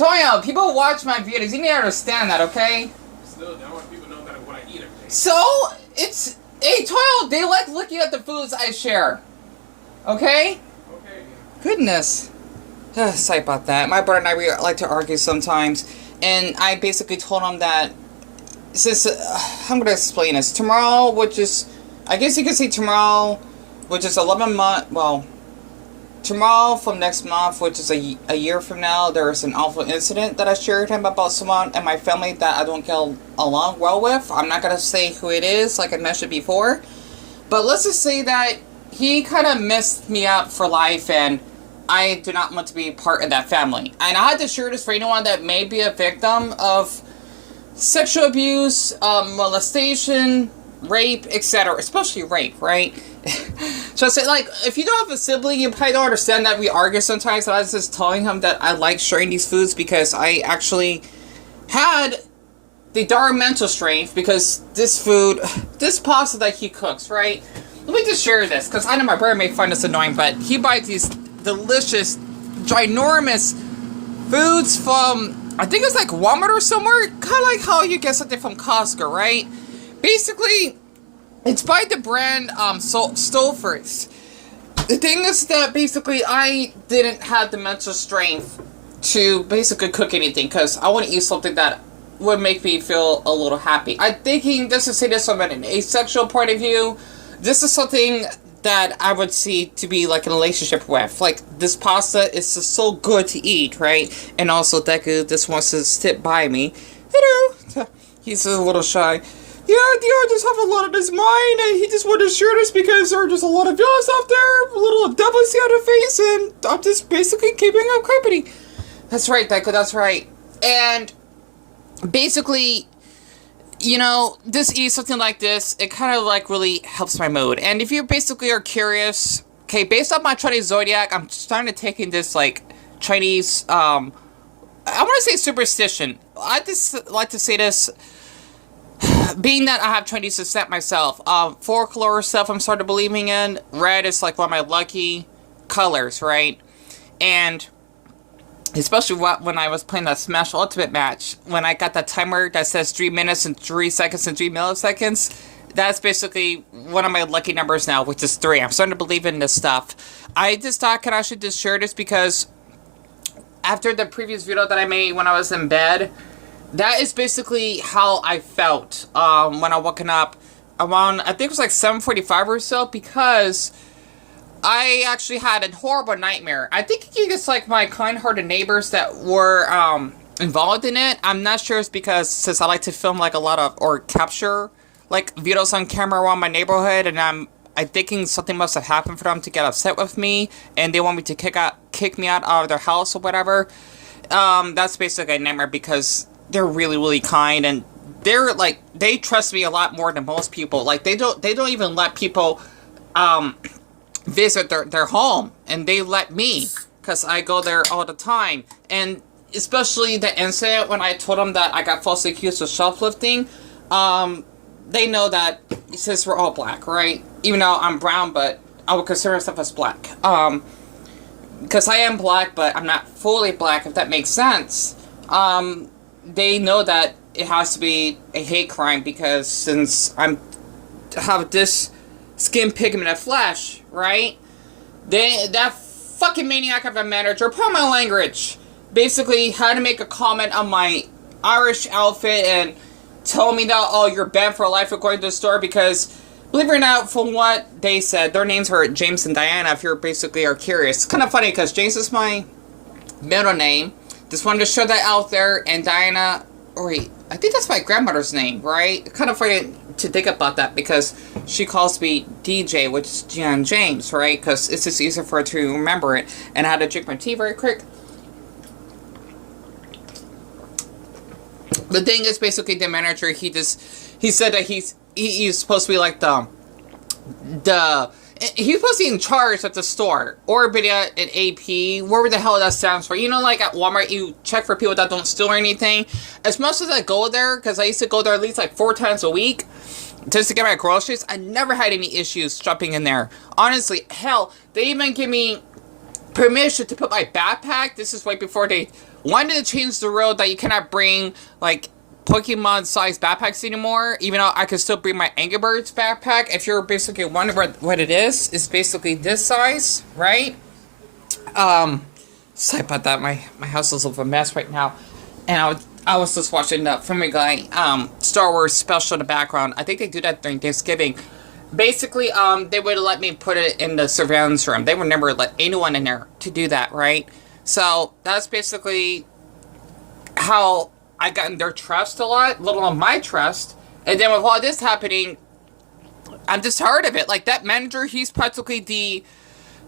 Toyo, people watch my videos. You need to understand that, okay? Still, I want people to know that what I eat every day. So, it's... Hey, Toyo, they like looking at the foods I share. Okay? Okay. Goodness. Sorry about that. My brother and I, we like to argue sometimes. And I basically told him that... Since... I'm going to explain this. Tomorrow, which is... I guess you could say tomorrow, which is 11 months... Well... Tomorrow from next month, which is a year from now, there is an awful incident that I shared him about someone in my family that I don't get along well with. I'm not going to say who it is, like I mentioned before. But let's just say that he kind of messed me up for life, and I do not want to be part of that family. And I had to share this for anyone that may be a victim of sexual abuse, molestation, rape, etc. Especially rape, right? So I said, like, if you don't have a sibling, you probably don't understand that we argue sometimes. So I was just telling him that I like sharing these foods because I actually had the darn mental strength because this food, this pasta that he cooks, right? Let me just share this because I know my brother may find this annoying, but he buys these delicious, ginormous foods from, I think it's like Walmart or somewhere. Kind of like how you get something from Costco, right? Basically, it's by the brand Stolfers. The thing is that basically I didn't have the mental strength to basically cook anything because I want to eat something that would make me feel a little happy. I'm thinking, just to say this from an asexual point of view, this is something that I would see to be like a relationship with. Like, this pasta is just so good to eat, right? And also Deku just wants to sit by me. Hello! He's a little shy. Yeah, I just have a lot on his mind, and he just wanted to share this because there are just a lot of villains out there, a little delicacy on the face, and I'm just basically keeping up company. That's right, Deku, that's right. And basically, you know, just eat something like this, it kind of like really helps my mood. And if you basically are curious, okay, based on my Chinese zodiac, I'm starting to take in this like Chinese, I want to say superstition. I just like to say this. Being that I have Chinese descent myself, folklore stuff I'm starting believing in. Red is like one of my lucky colors, right? And especially when I was playing that Smash Ultimate match, when I got that timer that says 3 minutes and 3 seconds and 3 milliseconds, that's basically one of my lucky numbers now, which is 3. I'm starting to believe in this stuff. I just thought I should just share this because after the previous video that I made when I was in bed, that is basically how I felt when I woken up around, I think it was like 7:45 or so, because I actually had a horrible nightmare. I think it's like my kind-hearted neighbors that were involved in it. I'm not sure it's because since I like to film like a lot of, or capture like videos on camera around my neighborhood, and I'm thinking something must have happened for them to get upset with me, and they want me to kick me out of their house or whatever. That's basically a nightmare because they're really, really kind, and they're like, they trust me a lot more than most people. Like, they don't even let people visit their home, and they let me, because I go there all the time. And especially the incident when I told them that I got falsely accused of shoplifting, they know that since we're all black, right? Even though I'm brown, but I would consider myself as black. Because I am black, but I'm not fully black, if that makes sense. They know that it has to be a hate crime because since I have this skin pigment of flesh, right? That fucking maniac of a manager, pardon my language, basically had to make a comment on my Irish outfit and tell me that, oh, you're banned for life according to the store because, believe it or not, from what they said, their names are James and Diana, if you basically are curious. It's kind of funny because James is my middle name. Just wanted to show that out there, and Diana, or wait, I think that's my grandmother's name, right? Kind of funny to think about that because she calls me DJ, which is James, right? Because it's just easier for her to remember it. And I had to drink my tea very quick. The thing is, basically, the manager, he said that he's supposed to be like he's supposed to be in charge at the store, or be at an AP, whatever the hell that stands for. You know, like at Walmart, you check for people that don't steal or anything. As much as I go there, because I used to go there at least like 4 times a week, just to get my groceries, I never had any issues shopping in there. Honestly, hell, they even give me permission to put my backpack. This is right before they wanted to change the rule that you cannot bring, like, Pokemon-sized backpacks anymore, even though I could still bring my Angry Birds backpack. If you're basically wondering what it is, it's basically this size, right? Sorry about that. My house is a little mess right now. And I was just watching the Family Guy, Star Wars special in the background. I think they do that during Thanksgiving. Basically, they would let me put it in the surveillance room. They would never let anyone in there to do that, right? So, that's basically how I got in their trust a lot, little on my trust. And then with all this happening, I'm just tired of it. Like, that manager, he's practically the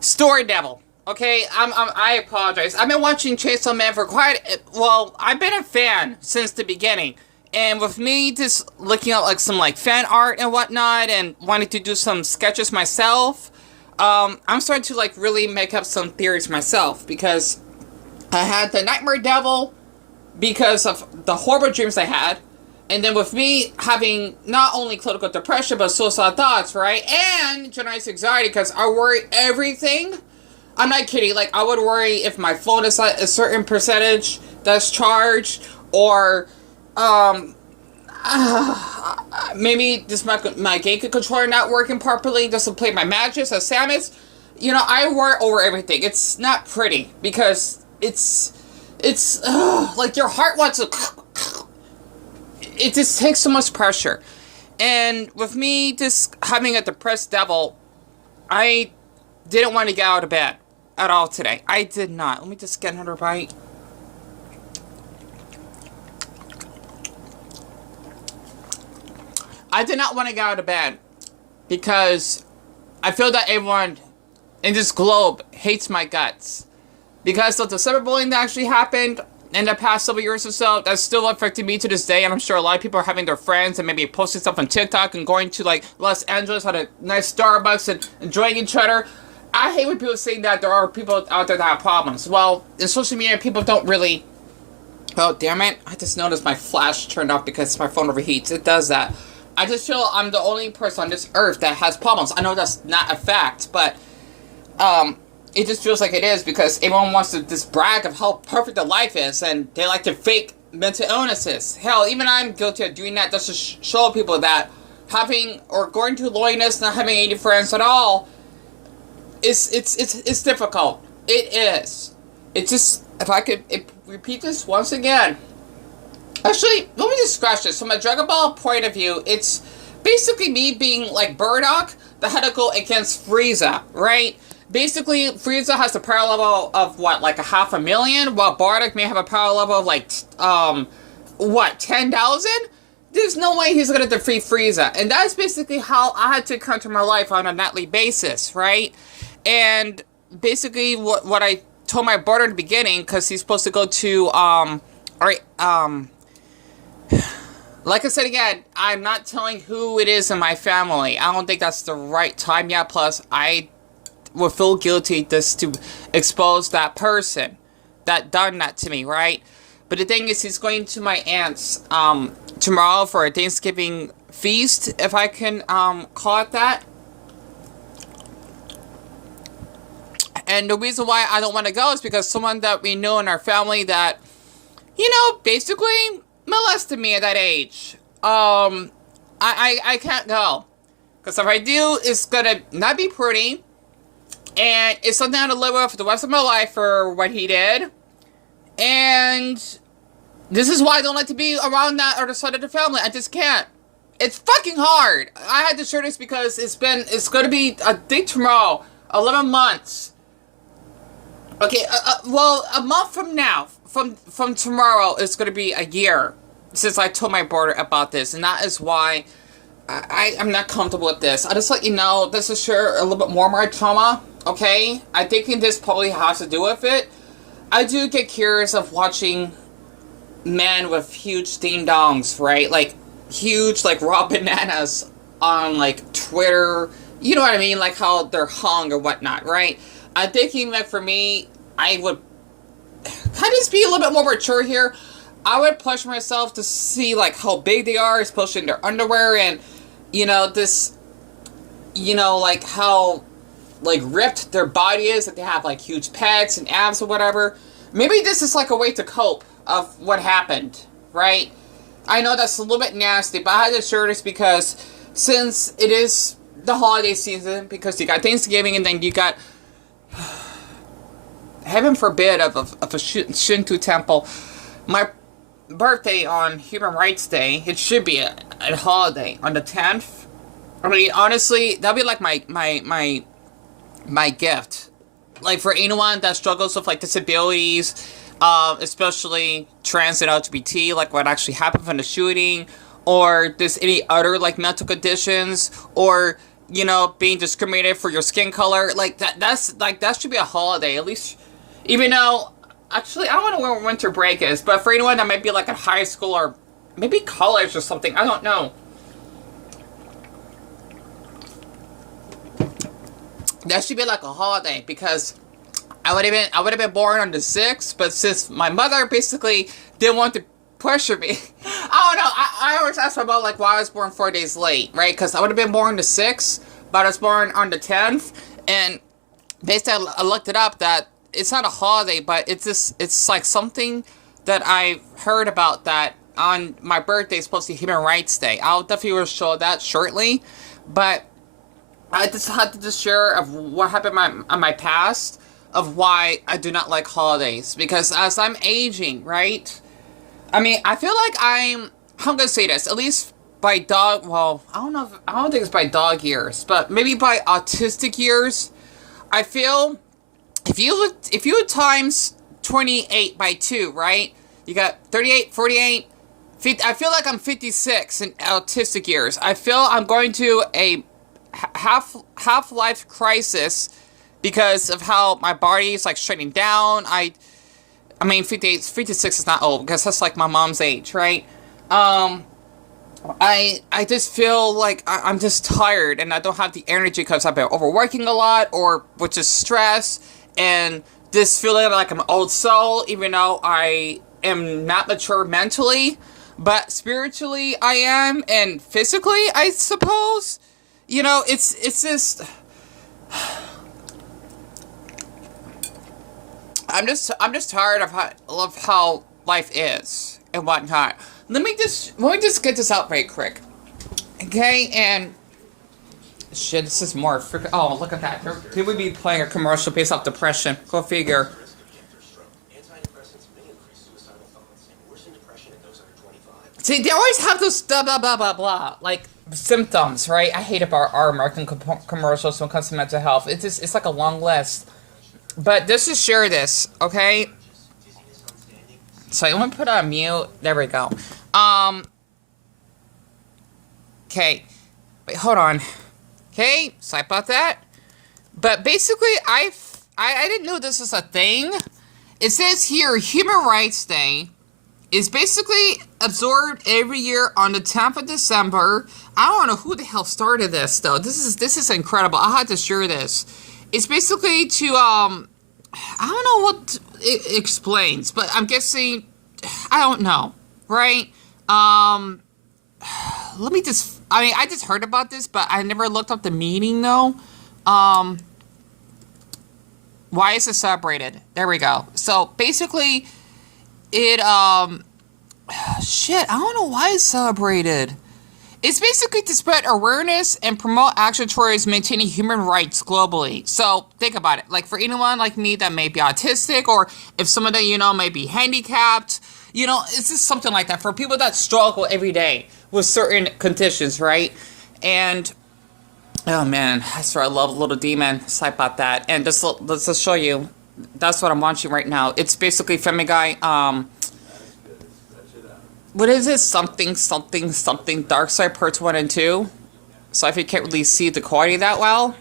story devil. Okay, I apologize. I've been watching Chainsaw Man for I've been a fan since the beginning. And with me just looking at, like, some, like, fan art and whatnot and wanting to do some sketches myself, I'm starting to, like, really make up some theories myself. Because I had the Nightmare Devil because of the horrible dreams I had. And then with me having not only clinical depression, but suicidal thoughts, right? And generalized anxiety, because I worry everything. I'm not kidding. Like, I would worry if my phone is at a certain percentage that's charged, or maybe just my game controller not working properly just to play my matches as Samus. You know, I worry over everything. It's not pretty because it's like your heart wants to. It just takes so much pressure, and with me just having a depressed devil, I didn't want to get out of bed at all today. I did not. Let me just get another bite. I did not want to get out of bed because I feel that everyone in this globe hates my guts. Because of the cyberbullying that actually happened in the past several years or so, that's still affecting me to this day, and I'm sure a lot of people are having their friends and maybe posting stuff on TikTok and going to, like, Los Angeles at a nice Starbucks and enjoying each other. I hate when people say that there are people out there that have problems. Well, in social media, people don't really... Oh, damn it. I just noticed my flash turned off because my phone overheats. It does that. I just feel I'm the only person on this earth that has problems. I know that's not a fact, but... it just feels like it is because everyone wants to just brag of how perfect their life is, and they like to fake mental illnesses. Hell, even I'm guilty of doing that just to show people that having or going to loneliness, not having any friends at all, it's difficult. It is. It just, if I could repeat this once again. Actually, let me just scratch this. From a Dragon Ball point of view, it's basically me being like Bardock, the had to go against Frieza, right? Basically, Frieza has a power level of, what, like 500,000? While Bardock may have a power level of, like, 10,000? There's no way he's gonna defeat Frieza. And that's basically how I had to counter my life on a nightly basis, right? And basically, what I told my brother in the beginning, because he's supposed to go to, like I said again, I'm not telling who it is in my family. I don't think that's the right time yet. Plus, I would feel guilty just to expose that person that done that to me, right? But the thing is, he's going to my aunt's tomorrow for a Thanksgiving feast, if I can call it that. And the reason why I don't want to go is because someone that we know in our family that, you know, basically molested me at that age. I can't go. Because if I do, it's gonna not be pretty. And it's something I have to live with for the rest of my life for what he did. And this is why I don't like to be around that other side of the family. I just can't. It's fucking hard. I had to share this because it's going to be, I think tomorrow, 11 months. Okay, well, a month from now, from tomorrow, it's going to be a year since I told my brother about this. And that is why I'm not comfortable with this. I just let you know, this is sure a little bit more of my trauma. Okay, I think this probably has to do with it. I do get curious of watching men with huge ding-dongs, right? Like, huge, like, raw bananas on, like, Twitter. You know what I mean? Like, how they're hung or whatnot, right? I'm thinking that for me, I would kind of just be a little bit more mature here. I would push myself to see, like, how big they are, especially in their underwear, and, you know, this, you know, like, how, like, ripped their body is, that they have, like, huge pecs and abs or whatever. maybe this is like a way to cope of what happened, right? I know that's a little bit nasty, but I had to share this because since it is the holiday season, because you got Thanksgiving and then you got, heaven forbid, of a Shinto temple, my birthday on Human Rights Day, it should be a holiday on the 10th. I mean, honestly, that'd be like my gift. Like, for anyone that struggles with, like, disabilities, especially trans and LGBT, like what actually happened from the shooting, or there's any other, like, mental conditions, or, you know, being discriminated for your skin color, like, that should be a holiday, at least, even though, actually, I don't know where winter break is, but for anyone that might be, like, in high school, or maybe college or something, I don't know. That should be like a holiday, because I would have been born on the 6th, but since my mother basically didn't want to pressure me, I don't know. I always ask my mom, like, why I was born 4 days late, right? Because I would have been born the 6th, but I was born on the 10th, and basically I looked it up that it's not a holiday, but it's like something that I heard about, that on my birthday is supposed to be Human Rights Day. I'll definitely show that shortly, but I just had to just share of what happened on my past, of why I do not like holidays. Because as I'm aging, right? I mean, I feel like I'm gonna say this, at least by dog, well, I don't think it's by dog years, but maybe by autistic years. I feel, if you times 28 by 2, right? You got 38, 48, 50, I feel like I'm 56 in autistic years. I feel I'm going to a half-life crisis because of how my body is, like, shutting down. I mean, 58, 56 is not old, because that's like my mom's age, right? I just feel like I'm just tired, and I don't have the energy because I've been overworking a lot, or which is stress, and this feeling like I'm an old soul, even though I am not mature mentally, but spiritually I am, and physically, I suppose. You know, it's just, I'm just tired of how life is and whatnot. Let me just get this out very quick, okay? And shit, this is more freaking. Oh, look at that! Here we be playing a commercial based off depression. Go figure. See, they always have those blah blah blah blah blah, like, symptoms, right? I hate about our American commercials when it comes to mental health. It's like a long list. But just to share this, okay? So I'm gonna put on mute. There we go. Okay. Wait, hold on. Okay, sorry about that. But basically, I didn't know this was a thing. It says here, Human Rights Day is basically observed every year on the 10th of December. I don't know who the hell started this, though. This is incredible. I had to share this. It's basically to, I don't know what it explains, but I'm guessing, I don't know, right? Let me just, I mean, I just heard about this, but I never looked up the meaning, though. Why is it celebrated? There we go. So, basically, it, shit, I don't know why it's celebrated. It's basically to spread awareness and promote action towards maintaining human rights globally. So, think about it. Like, for anyone like me that may be autistic, or if someone that you know may be handicapped, you know, it's just something like that. For people that struggle every day with certain conditions, right? And, oh man, I swear I love Little Demon. Sorry about that. And just, let's just show you. That's what I'm watching right now. It's basically Family Guy, what is it? Something, Dark Side Parts 1 and 2. So if you can't really see the quality that well.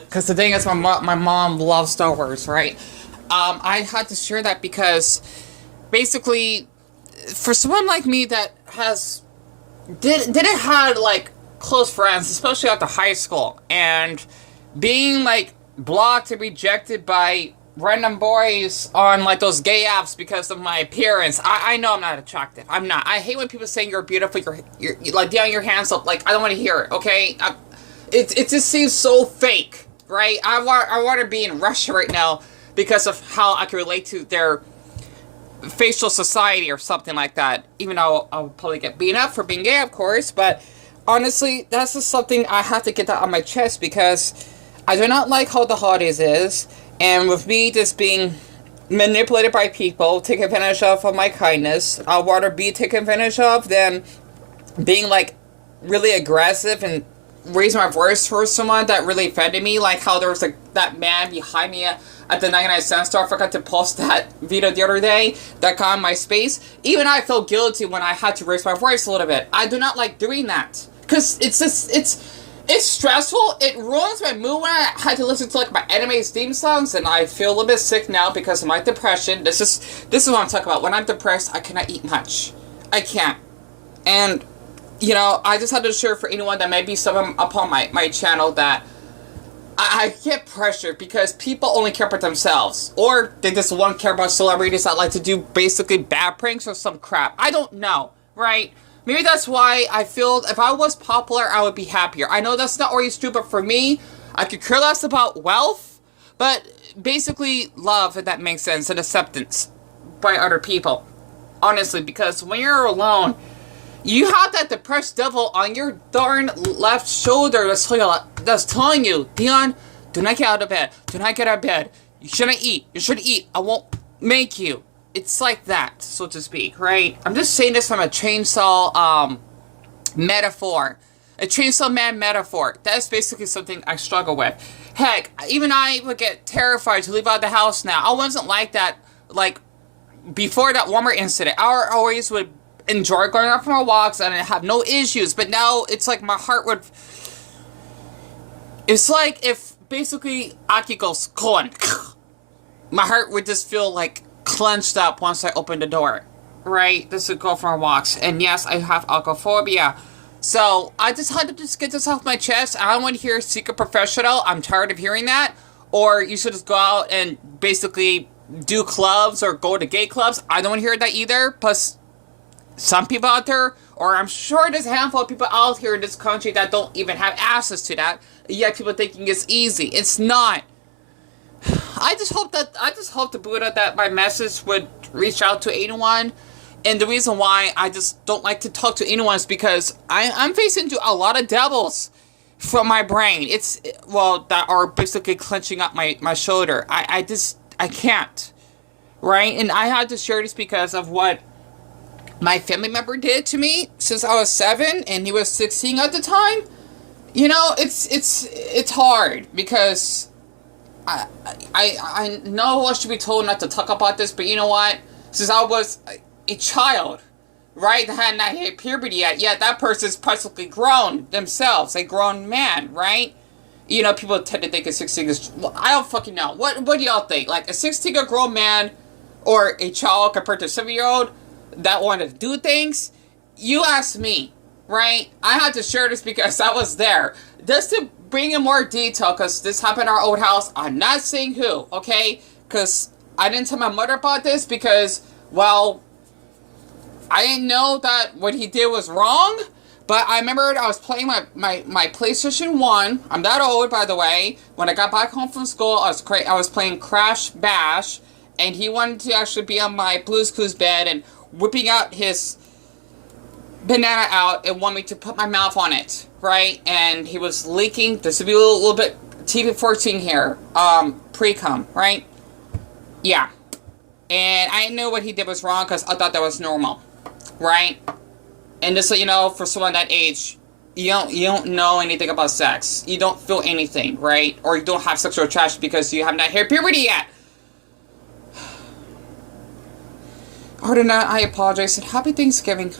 Because the thing is, my mom loves Star Wars, right? I had to share that because, basically, for someone like me that didn't have, like, close friends, especially after high school, and being, like, blocked and rejected by random boys on, like, those gay apps because of my appearance. I know I'm not attractive. I'm not. I hate when people say you're beautiful, you're like, down your hands up. Like, I don't want to hear it, okay? It just seems so fake, right? I want to be in Russia right now because of how I can relate to their facial society or something like that. Even though I'll probably get beaten up for being gay, of course, but honestly, that's just something I have to get that on my chest because I do not like how the holidays is, and with me just being manipulated by people, taken advantage of my kindness, I'd rather be taken advantage of than being like really aggressive and raise my voice for someone that really offended me, like how there was like that man behind me at the 99-cent store. I forgot to post that video the other day that got in my space. Even I felt guilty when I had to raise my voice a little bit. I do not like doing that because it's just it's stressful. It ruins my mood when I had to listen to like my anime's theme songs, and I feel a little bit sick now because of my depression. This is what I'm talking about. When I'm depressed, I cannot eat much. I can't. And you know, I just had to share for anyone that may be someone upon my channel that I get pressured because people only care about themselves. Or they just want to care about celebrities that like to do basically bad pranks or some crap. I don't know, right? Maybe that's why I feel if I was popular, I would be happier. I know that's not always true, but for me, I could care less about wealth, but basically love, if that makes sense, and acceptance by other people. Honestly, because when you're alone, you have that depressed devil on your darn left shoulder that's telling you, Dion, do not get out of bed. Do not get out of bed. You shouldn't eat. You should eat. I won't make you. It's like that, so to speak, right? I'm just saying this from a chainsaw metaphor. A chainsaw man metaphor. That's basically something I struggle with. Heck, even I would get terrified to leave out the house now. I wasn't like that, like, before that Walmart incident. I always would enjoy going out for my walks and I have no issues, but now it's like my heart would, it's like if basically Aki goes con, my heart would just feel like clenched up once I open the door, right? This would go for my walks. And yes, I have alcophobia, so I just had to just get this off my chest. I don't want to hear seek a professional. I'm tired of hearing that. Or you should just go out and basically do clubs or go to gay clubs. I don't want to hear that either. Plus, some people out there, or I'm sure there's a handful of people out here in this country that don't even have access to that, yet people thinking it's easy. It's not. I just hope to Buddha that my message would reach out to anyone. And the reason why I just don't like to talk to anyone is because I'm facing a lot of devils from my brain. That are basically clenching up my shoulder. I can't. Right? And I had to share this because of what my family member did to me since I was 7 and he was 16 at the time. You know, it's hard because I know I should be told not to talk about this, but you know what? Since I was a child, right, that had not hit puberty yet, that person's practically grown themselves, a grown man, right? You know, people tend to think a 16 is, well, I don't fucking know. What do y'all think? Like a 16-year grown man or a child compared to a 7-year-old that wanted to do things? You ask me, right? I had to share this because I was there. Just to bring in more detail, because this happened in our old house. I'm not saying who, okay? Because I didn't tell my mother about this because, well, I didn't know that what he did was wrong. But I remembered I was playing my PlayStation 1. I'm that old, by the way. When I got back home from school, I was playing Crash Bash. And he wanted to actually be on my Blue's Clues bed and whipping out his banana out and want me to put my mouth on it, right? And he was leaking, this would be a little bit TV-14 here, pre-cum, right? Yeah. And I knew what he did was wrong because I thought that was normal, right? And just so you know, for someone that age, you don't know anything about sex. You don't feel anything, right? Or you don't have sexual attraction because you have not hit puberty yet. Other than that, I apologize and happy Thanksgiving.